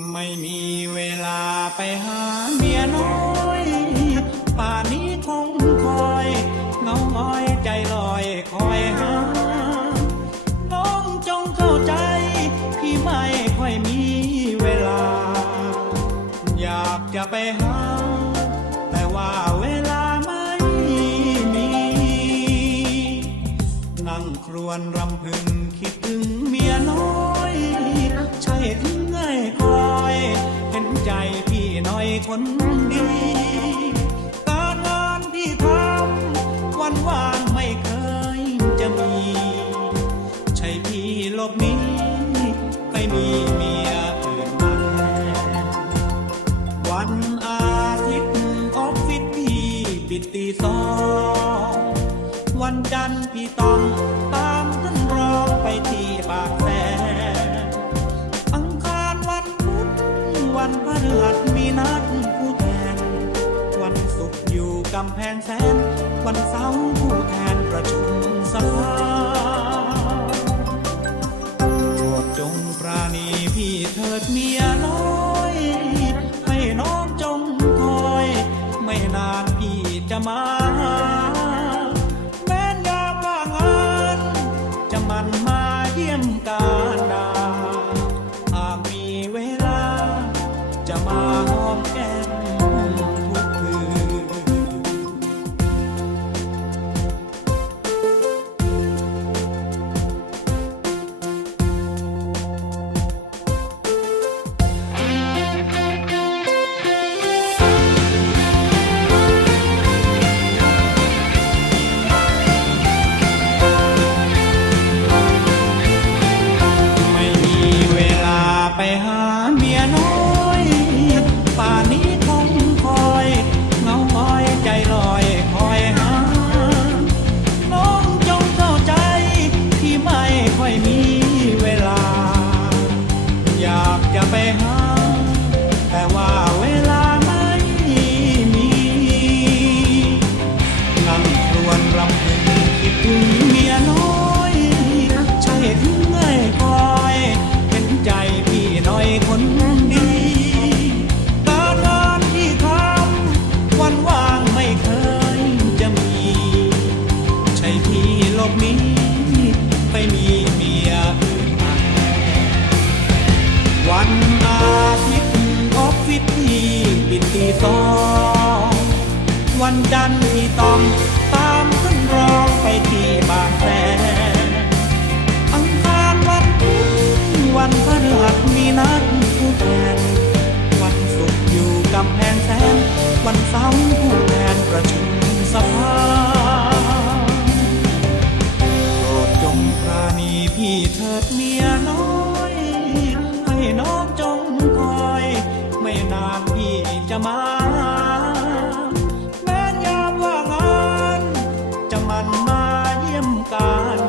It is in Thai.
ไม่มีเวลาไปหาเมียน้อย ป่านนี้คงคอยเงาง้อยใจลอยคอยหา น้องจงเข้าใจ พี่ไม่ค่อยมีเวลา อยากจะไปหา แต่ว่าเวลาไม่มี นั่งครวญรำพึงคิดถึงเมียน้อย ใช่ถึงไงคอยเห็นใจพี่หน่อย คนดี การงานที่ทำวันว่างไม่เคยจะมี ใช่พี่ลบนี้ไปมีเมียอื่นมาแทนวันอาทิตย์ออฟฟิศพี่ปิดตีสองวันจันทร์พี่ต้องตามท่านรองไปที่บางแส วันพฤหัสมีนัดผู้แทน วันศุกร์อยู่กำแพงแสน วันเสาร์ผู้แทนประชุม กนี้ไปมีเมียอื่นมาแทนวันอาทิตย์ออฟฟิศที่ปิดตีสองวันจันทร์ที่ต้อง ไม่นานพี่จะมาแม้นยามว่างานจะมันมาเยี่ยมการ